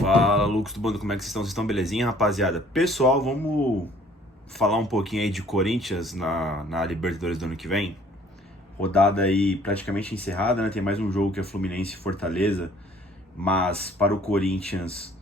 Fala, Lucas do Bando, como é que vocês estão? Vocês estão belezinha, rapaziada? Pessoal, vamos falar um pouquinho aí de Corinthians na Libertadores do ano que vem. Rodada aí praticamente encerrada, né? Tem mais um jogo que é Fluminense e Fortaleza, mas para o Corinthians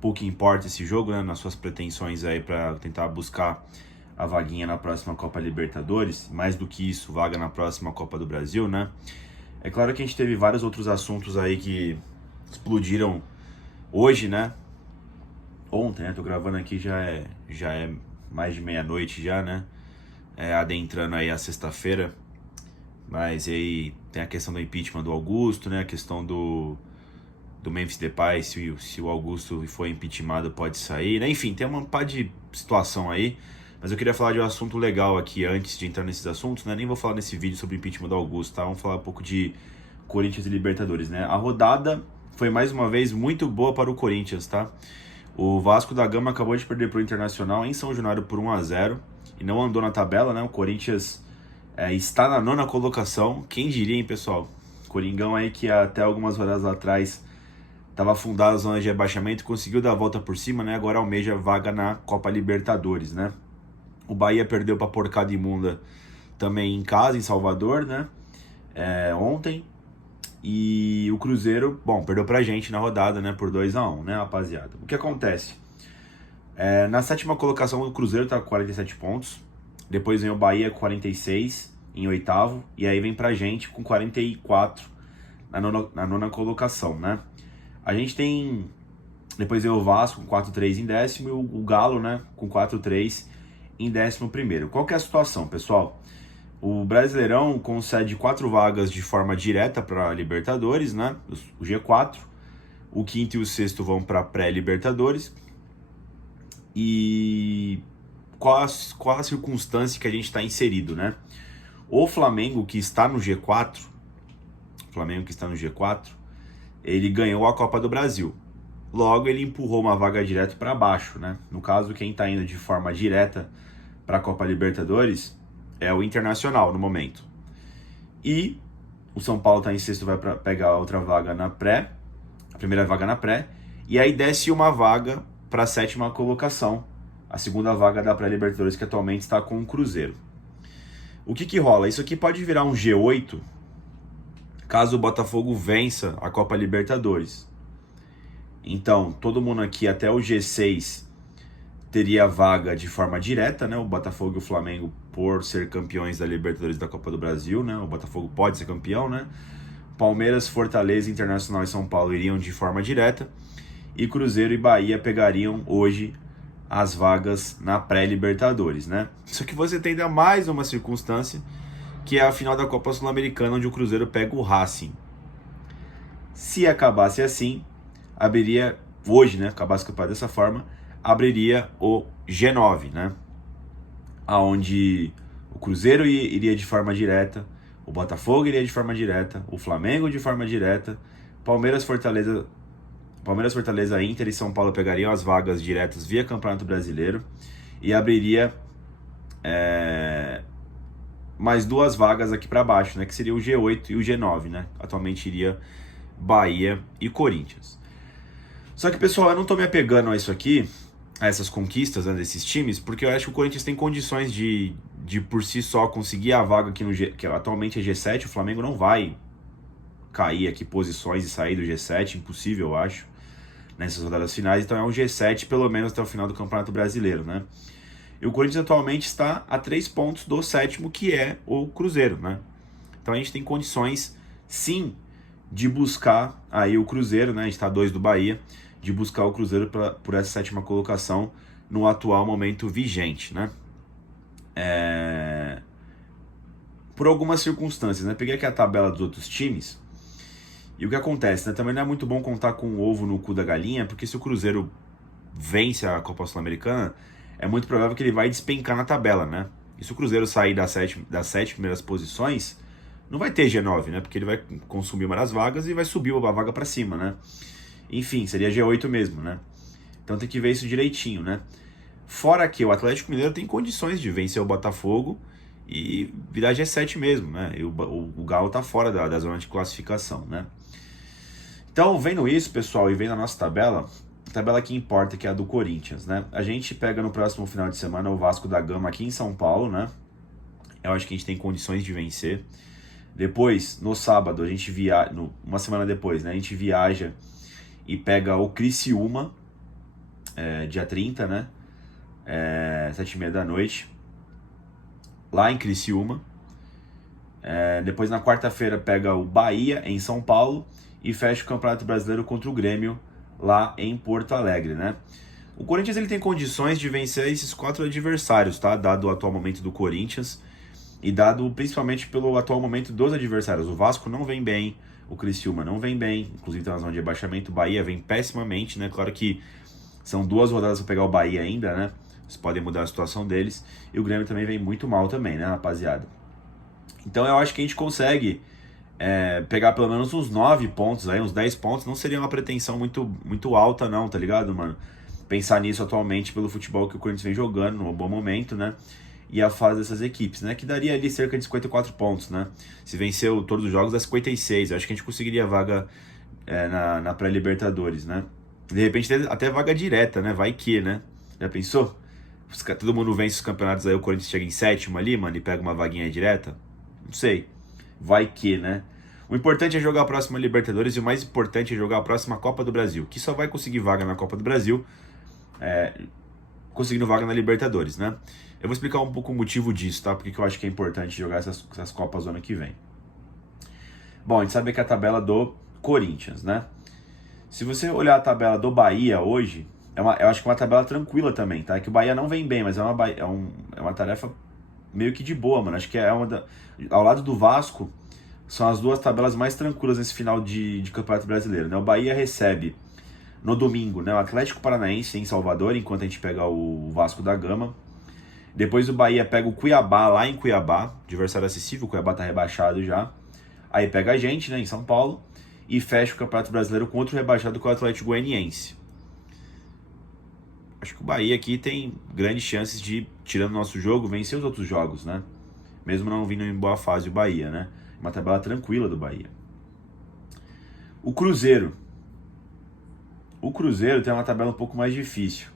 pouco importa esse jogo, né? Nas suas pretensões aí para tentar buscar a vaguinha na próxima Copa Libertadores. Mais do que isso, vaga na próxima Copa do Brasil, né? É claro que a gente teve vários outros assuntos aí que explodiram hoje, né? Ontem, né? Tô gravando aqui, já é mais de meia-noite já, né? Adentrando aí a sexta-feira. Mas aí tem a questão do impeachment do Augusto, né? A questão do Memphis Depay, se o Augusto for impeachmentado pode sair, né? Enfim, tem uma pá de situação aí. Mas eu queria falar de um assunto legal aqui antes de entrar nesses assuntos, né? Nem vou falar nesse vídeo sobre o impeachment do Augusto, tá? Vamos falar um pouco de Corinthians e Libertadores, né? A rodada foi mais uma vez muito boa para o Corinthians, tá? O Vasco da Gama acabou de perder para o Internacional em São Januário por 1-0 e não andou na tabela, né? O Corinthians está na nona colocação. Quem diria, hein, pessoal? Coringão aí que até algumas rodadas atrás estava afundado na zona de rebaixamento, conseguiu dar a volta por cima, né? Agora almeja vaga na Copa Libertadores, né? O Bahia perdeu para Porcada Imunda também em casa, em Salvador, né? Ontem. E o Cruzeiro, bom, perdeu pra gente na rodada, né? Por 2-1, né, rapaziada? O que acontece? Na sétima colocação, o Cruzeiro tá com 47 pontos. Depois vem o Bahia com 46 em oitavo. E aí vem pra gente com 44 na nona colocação, né? A gente tem... Depois vem o Vasco com 4-3 em décimo e o Galo, né? Com 4-3 em 11º. Qual que é a situação, pessoal? O Brasileirão concede 4 vagas de forma direta para a Libertadores, né? O G4. O quinto e o sexto vão para pré-Libertadores. E qual a circunstância que a gente está inserido, né? O Flamengo, que está no G4, ele ganhou a Copa do Brasil. Logo, ele empurrou uma vaga direta para baixo, né? No caso, quem está indo de forma direta para a Copa Libertadores é o Internacional no momento. E o São Paulo está em sexto, vai pegar a outra vaga na pré, a primeira vaga na pré, e aí desce uma vaga para a sétima colocação, a segunda vaga da pré-Libertadores, que atualmente está com o Cruzeiro. O que rola? Isso aqui pode virar um G8 caso o Botafogo vença a Copa Libertadores. Então, todo mundo aqui até o G6 teria vaga de forma direta, né? O Botafogo e o Flamengo, por ser campeões da Libertadores da Copa do Brasil, né? O Botafogo pode ser campeão, né? Palmeiras, Fortaleza, Internacional e São Paulo iriam de forma direta. E Cruzeiro e Bahia pegariam hoje as vagas na pré-Libertadores, né? Só que você tem ainda mais uma circunstância, que é a final da Copa Sul-Americana, onde o Cruzeiro pega o Racing. Se acabasse assim, abriria, hoje, né? Acabasse o campeonato dessa forma, abriria o G9, né? Onde o Cruzeiro iria de forma direta, o Botafogo iria de forma direta, o Flamengo de forma direta, Palmeiras, Fortaleza, Inter e São Paulo pegariam as vagas diretas via Campeonato Brasileiro e abriria mais 2 vagas aqui para baixo, né? Que seria o G8 e o G9, né? Atualmente iria Bahia e Corinthians. Só que, pessoal, eu não tô me apegando a isso aqui, a essas conquistas, né, desses times, porque eu acho que o Corinthians tem condições de por si só conseguir a vaga aqui no G, que atualmente é G7. O Flamengo não vai cair aqui posições e sair do G7, impossível, eu acho, nessas rodadas finais. Então é um G7 pelo menos até o final do Campeonato Brasileiro, né? E o Corinthians atualmente está a 3 pontos do sétimo, que é o Cruzeiro, né? Então a gente tem condições, sim, de buscar aí o Cruzeiro, né? A gente está a 2 do Bahia, de buscar o Cruzeiro por essa sétima colocação no atual momento vigente, né? Por algumas circunstâncias, né? Peguei aqui a tabela dos outros times e o que acontece, né? Também não é muito bom contar com o ovo no cu da galinha, porque se o Cruzeiro vence a Copa Sul-Americana, é muito provável que ele vai despencar na tabela, né? E se o Cruzeiro sair das 7 primeiras posições, não vai ter G9, né? Porque ele vai consumir uma das vagas e vai subir a vaga para cima, né? Enfim, seria G8 mesmo, né? Então tem que ver isso direitinho, né? Fora que o Atlético Mineiro tem condições de vencer o Botafogo e virar G7 mesmo, né? E o Galo tá fora da zona de classificação, né? Então, vendo isso, pessoal, e vendo a nossa tabela, tabela que importa, que é a do Corinthians, né? A gente pega no próximo final de semana o Vasco da Gama aqui em São Paulo, né? Eu acho que a gente tem condições de vencer. Depois, no sábado, a gente viaja, uma semana depois, né? A gente viaja e pega o Criciúma, dia 30, né? 7h30 da noite, lá em Criciúma. Depois, na quarta-feira, pega o Bahia, em São Paulo, e fecha o Campeonato Brasileiro contra o Grêmio, lá em Porto Alegre, né? O Corinthians ele tem condições de vencer esses 4 adversários, tá? Dado o atual momento do Corinthians e dado principalmente pelo atual momento dos adversários. O Vasco não vem bem, o Criciúma não vem bem, inclusive tá na zona de rebaixamento, o Bahia vem pessimamente, né? Claro que são 2 rodadas para pegar o Bahia ainda, né? Vocês podem mudar a situação deles. E o Grêmio também vem muito mal também, né, rapaziada? Então eu acho que a gente consegue pegar pelo menos uns 9 pontos, aí, uns 10 pontos. Não seria uma pretensão muito alta não, tá ligado, mano? Pensar nisso atualmente pelo futebol que o Corinthians vem jogando, num bom momento, né? E a fase dessas equipes, né? Que daria ali cerca de 54 pontos, né? Se venceu todos os jogos, dá 56. Eu acho que a gente conseguiria vaga na pré-Libertadores, né? De repente até vaga direta, né? Vai que, né? Já pensou? Todo mundo vence os campeonatos, aí o Corinthians chega em 7º ali, mano, e pega uma vaguinha direta? Não sei. Vai que, né? O importante é jogar a próxima Libertadores e o mais importante é jogar a próxima Copa do Brasil, que só vai conseguir vaga na Copa do Brasil conseguindo vaga na Libertadores, né? Eu vou explicar um pouco o motivo disso, tá? Porque eu acho que é importante jogar essas Copas no ano que vem. Bom, a gente sabe que é a tabela do Corinthians, né? Se você olhar a tabela do Bahia hoje, eu acho que é uma tabela tranquila também, tá? Que o Bahia não vem bem, mas é uma tarefa meio que de boa, mano. Acho que ao lado do Vasco, são as 2 tabelas mais tranquilas nesse final de Campeonato Brasileiro, né? O Bahia recebe no domingo, né, o Atlético Paranaense em Salvador, enquanto a gente pega o Vasco da Gama. Depois o Bahia pega o Cuiabá lá em Cuiabá, adversário acessível, o Cuiabá tá rebaixado já. Aí pega a gente, né, em São Paulo, e fecha o Campeonato Brasileiro contra o rebaixado com o Atlético Goianiense. Acho que o Bahia aqui tem grandes chances de, tirando o nosso jogo, vencer os outros jogos, né? Mesmo não vindo em boa fase o Bahia, né? Uma tabela tranquila do Bahia. O Cruzeiro tem uma tabela um pouco mais difícil.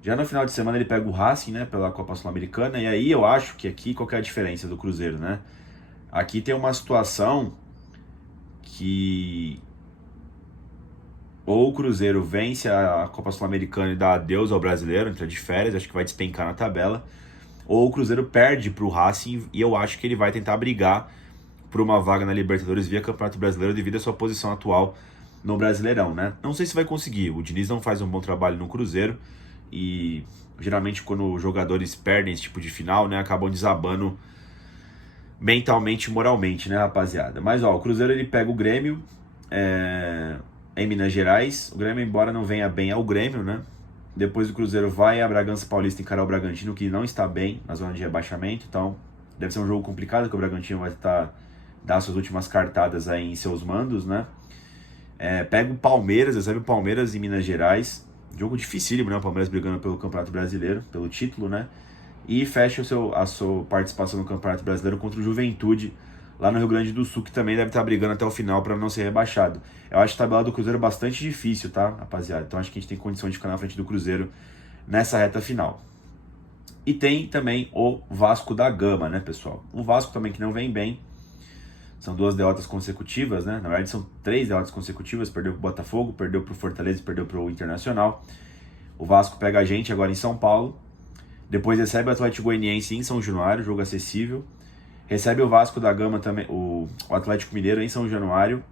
Já no final de semana ele pega o Racing, né, pela Copa Sul-Americana, e aí eu acho que aqui, qual que é a diferença do Cruzeiro, né? Aqui tem uma situação que ou o Cruzeiro vence a Copa Sul-Americana e dá adeus ao brasileiro, entra de férias, acho que vai despencar na tabela, ou o Cruzeiro perde para o Racing e eu acho que ele vai tentar brigar por uma vaga na Libertadores via Campeonato Brasileiro devido à sua posição atual no Brasileirão, né? Não sei se vai conseguir, o Diniz não faz um bom trabalho no Cruzeiro e geralmente quando os jogadores perdem esse tipo de final, né, acabam desabando mentalmente e moralmente, né, rapaziada? Mas ó, o Cruzeiro ele pega o Grêmio em Minas Gerais. O Grêmio, embora não venha bem, é o Grêmio, né? Depois do Cruzeiro vai a Bragança Paulista encarar o Bragantino, que não está bem na zona de rebaixamento, então deve ser um jogo complicado, que o Bragantino vai dar suas últimas cartadas aí em seus mandos, né? Pega o Palmeiras, recebe o Palmeiras em Minas Gerais, jogo dificílimo, né? O Palmeiras brigando pelo Campeonato Brasileiro, pelo título, né? E fecha a sua participação no Campeonato Brasileiro contra o Juventude, lá no Rio Grande do Sul, que também deve estar brigando até o final para não ser rebaixado. Eu acho a tabela do Cruzeiro bastante difícil, tá, rapaziada? Então acho que a gente tem condição de ficar na frente do Cruzeiro nessa reta final. E tem também o Vasco da Gama, né, pessoal? O Vasco também que não vem bem. São 2 derrotas consecutivas, né? Na verdade são 3 derrotas consecutivas. Perdeu pro Botafogo, perdeu pro Fortaleza e perdeu pro Internacional. O Vasco pega a gente agora em São Paulo. Depois recebe o Atlético Goianiense em São Januário, jogo acessível. Recebe o Vasco da Gama também, o Atlético Mineiro em São Januário.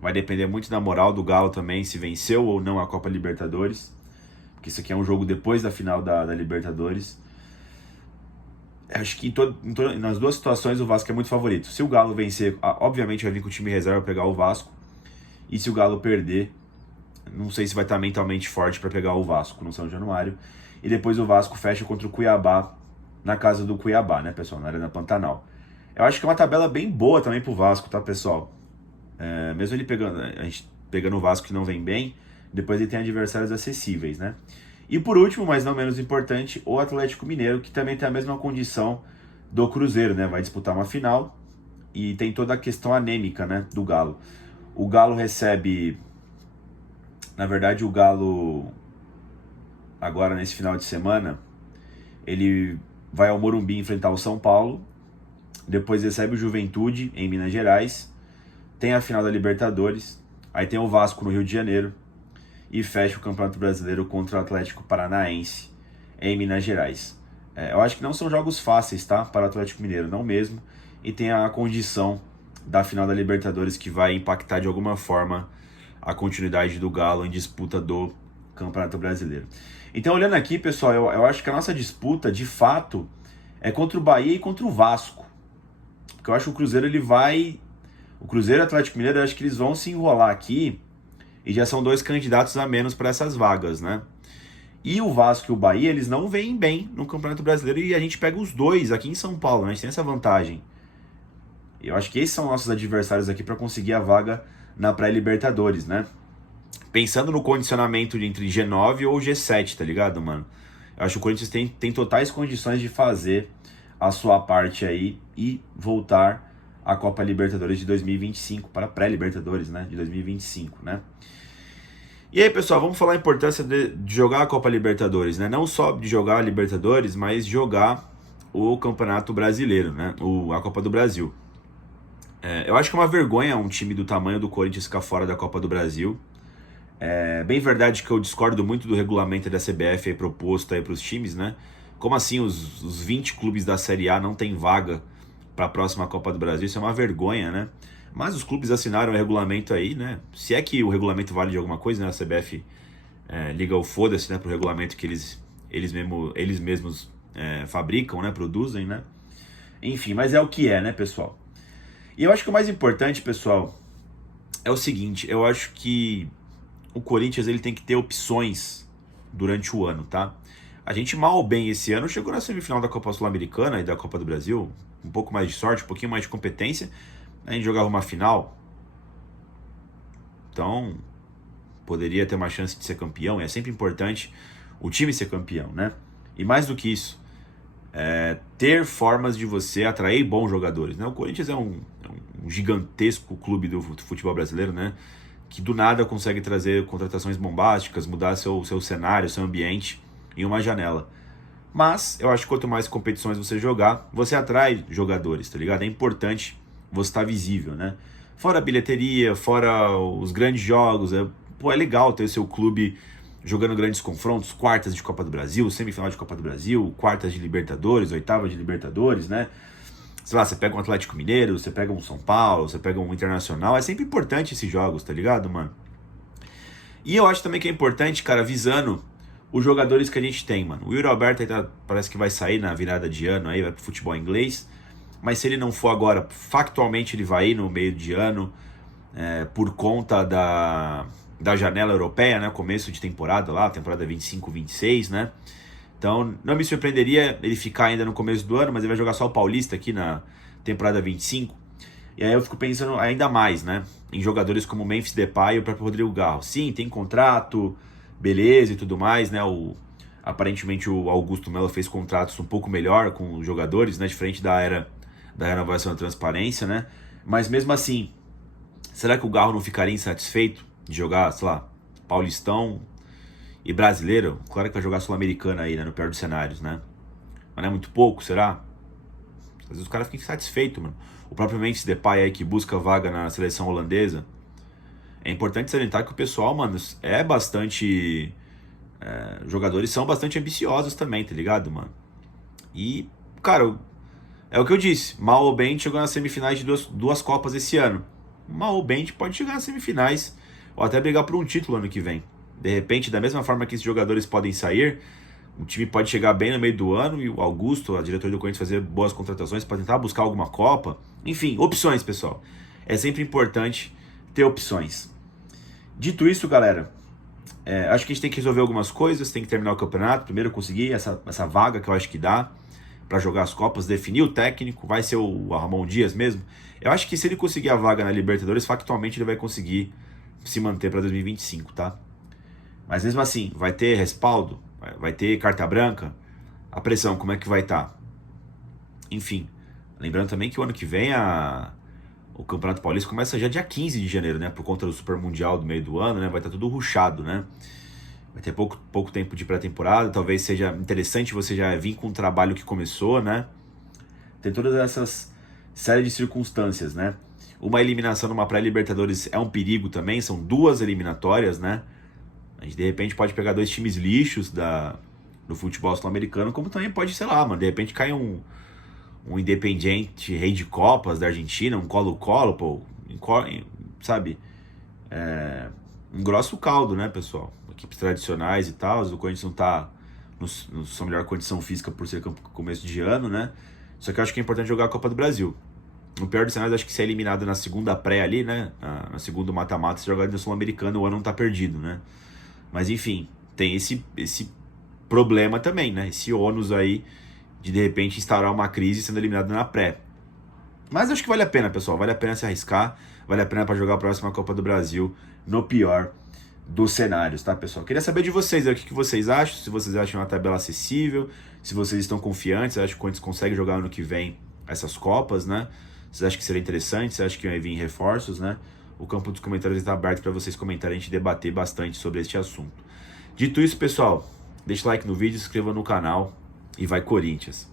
Vai depender muito da moral do Galo também, se venceu ou não a Copa Libertadores. Porque isso aqui é um jogo depois da final da Libertadores. Acho que nas 2 situações o Vasco é muito favorito. Se o Galo vencer, obviamente vai vir com o time reserva pegar o Vasco. E se o Galo perder, não sei se vai estar mentalmente forte para pegar o Vasco no São Januário. E depois o Vasco fecha contra o Cuiabá, na casa do Cuiabá, né, pessoal? Na Arena Pantanal. Eu acho que é uma tabela bem boa também pro Vasco, tá, pessoal? Mesmo ele a gente pegando o Vasco que não vem bem, depois ele tem adversários acessíveis, né? E por último, mas não menos importante, o Atlético Mineiro, que também tem a mesma condição do Cruzeiro, né? Vai disputar uma final e tem toda a questão anêmica, né, do Galo. O Galo recebe Na verdade, o Galo, agora nesse final de semana, ele vai ao Morumbi enfrentar o São Paulo, depois recebe o Juventude em Minas Gerais, tem a final da Libertadores, aí tem o Vasco no Rio de Janeiro e fecha o Campeonato Brasileiro contra o Atlético Paranaense em Minas Gerais. Eu acho que não são jogos fáceis, tá? Para o Atlético Mineiro, não mesmo. E tem a condição da final da Libertadores que vai impactar de alguma forma a continuidade do Galo em disputa do Campeonato Brasileiro. Então, olhando aqui, pessoal, eu acho que a nossa disputa, de fato, é contra o Bahia e contra o Vasco. Porque eu acho que o Cruzeiro, ele vai... O Cruzeiro e o Atlético Mineiro, eu acho que eles vão se enrolar aqui e já são 2 candidatos a menos para essas vagas, né? E o Vasco e o Bahia, eles não vêm bem no Campeonato Brasileiro e a gente pega os dois aqui em São Paulo, né? A gente tem essa vantagem. Eu acho que esses são nossos adversários aqui para conseguir a vaga na pré-Libertadores, né? Pensando no condicionamento de entre G9 ou G7, tá ligado, mano? Eu acho que o Corinthians tem totais condições de fazer a sua parte aí e voltar à Copa Libertadores de 2025, para a pré-Libertadores, né? De 2025, né? E aí, pessoal, vamos falar a importância de jogar a Copa Libertadores, né? Não só de jogar a Libertadores, mas jogar o Campeonato Brasileiro, né? A Copa do Brasil. Eu acho que é uma vergonha um time do tamanho do Corinthians ficar fora da Copa do Brasil. É bem verdade que eu discordo muito do regulamento da CBF aí proposto aí para os times, né? Como assim os 20 clubes da Série A não têm vaga para a próxima Copa do Brasil? Isso é uma vergonha, né? Mas os clubes assinaram o regulamento aí, né? Se é que o regulamento vale de alguma coisa, né? A CBF liga o foda-se, né, pro regulamento que eles mesmos fabricam, né? Produzem, né? Enfim, mas é o que é, né, pessoal? E eu acho que o mais importante, pessoal, é o seguinte. Eu acho que o Corinthians, ele tem que ter opções durante o ano, tá? A gente mal ou bem esse ano chegou na semifinal da Copa Sul-Americana e da Copa do Brasil, um pouco mais de sorte, um pouquinho mais de competência, a gente jogava uma final, então poderia ter uma chance de ser campeão, e é sempre importante o time ser campeão, né? E mais do que isso, ter formas de você atrair bons jogadores, né? O Corinthians é um gigantesco clube do futebol brasileiro, né? Que do nada consegue trazer contratações bombásticas, mudar seu cenário, seu ambiente em uma janela. Mas eu acho que quanto mais competições você jogar, você atrai jogadores, tá ligado? É importante você estar visível, né? Fora a bilheteria, fora os grandes jogos, é legal ter o seu clube jogando grandes confrontos, quartas de Copa do Brasil, semifinal de Copa do Brasil, quartas de Libertadores, oitavas de Libertadores, né? Sei lá, você pega um Atlético Mineiro, você pega um São Paulo, você pega um Internacional, é sempre importante esses jogos, tá ligado, mano? E eu acho também que é importante, cara, visando os jogadores que a gente tem, mano. O Yuri Alberto parece que vai sair na virada de ano aí, vai pro futebol inglês, mas se ele não for agora, factualmente ele vai ir no meio de ano, por conta da janela europeia, né, começo de temporada lá, temporada 25-26, né? Então, não me surpreenderia ele ficar ainda no começo do ano, mas ele vai jogar só o Paulista aqui na temporada 25. E aí eu fico pensando ainda mais, né, em jogadores como Memphis Depay e o próprio Rodrigo Garro. Sim, tem contrato, beleza e tudo mais, né? Aparentemente o Augusto Melo fez contratos um pouco melhor com os jogadores, né, diferente da era da renovação da transparência, né? Mas mesmo assim, será que o Garro não ficaria insatisfeito de jogar, sei lá, Paulistão e Brasileiro? Claro que vai jogar Sul-Americana aí, né, no pior dos cenários, né? Mas não é muito pouco, será? Às vezes o cara fica insatisfeito, mano. O próprio Memphis Depay aí que busca vaga na seleção holandesa. É importante salientar que o pessoal, mano, é bastante... jogadores são bastante ambiciosos também, tá ligado, mano? E, cara, é o que eu disse. Mal ou bem chegou nas semifinais de duas Copas esse ano. Mal ou bem pode chegar nas semifinais ou até brigar por um título ano que vem. De repente, da mesma forma que esses jogadores podem sair, o time pode chegar bem no meio do ano e o Augusto, a diretoria do Corinthians, fazer boas contratações para tentar buscar alguma Copa. Enfim, opções, pessoal. É sempre importante ter opções. Dito isso, galera, acho que a gente tem que resolver algumas coisas, tem que terminar o campeonato, primeiro conseguir essa vaga que eu acho que dá para jogar as Copas, definir o técnico, vai ser o Ramon Dias mesmo. Eu acho que se ele conseguir a vaga na Libertadores, factualmente ele vai conseguir se manter para 2025, tá? Mas mesmo assim, vai ter respaldo? Vai ter carta branca? A pressão, como é que vai estar? Enfim, lembrando também que o ano que vem O Campeonato Paulista começa já dia 15 de janeiro, né? Por conta do Super Mundial do meio do ano, né? Vai estar tudo rushado, né? Vai ter pouco tempo de pré-temporada. Talvez seja interessante você já vir com um trabalho que começou, né? Tem todas essas série de circunstâncias, né? Uma eliminação numa pré-Libertadores é um perigo também. São 2 eliminatórias, né? A gente de repente pode pegar 2 times lixos do futebol sul-americano, como também pode, sei lá, mano, de repente cai um Independiente rei de Copas da Argentina, um Colo-Colo, pô, sabe? Engrossa o caldo, né, pessoal? Equipes tradicionais e tal, o Corinthians não tá na sua melhor condição física por ser começo de ano, né? Só que eu acho que é importante jogar a Copa do Brasil. No pior dos cenários, acho que se é eliminado na segunda pré ali, né? Na segunda mata-mata, se jogar na Sul-Americana, o ano não tá perdido, né? Mas enfim, tem esse problema também, né? Esse ônus aí de repente instaurar uma crise sendo eliminado na pré. Mas acho que vale a pena, pessoal. Vale a pena se arriscar. Vale a pena para jogar a próxima Copa do Brasil no pior dos cenários, tá, pessoal? Queria saber de vocês aí, o que vocês acham. Se vocês acham uma tabela acessível, se vocês estão confiantes, acham que o Corinthians consegue jogar ano que vem essas Copas, né? Vocês acham que seria interessante? Vocês acham que vai vir reforços, né? O campo dos comentários está aberto para vocês comentarem, a gente debater bastante sobre este assunto. Dito isso, pessoal, deixa o like no vídeo, se inscreva no canal e vai Corinthians!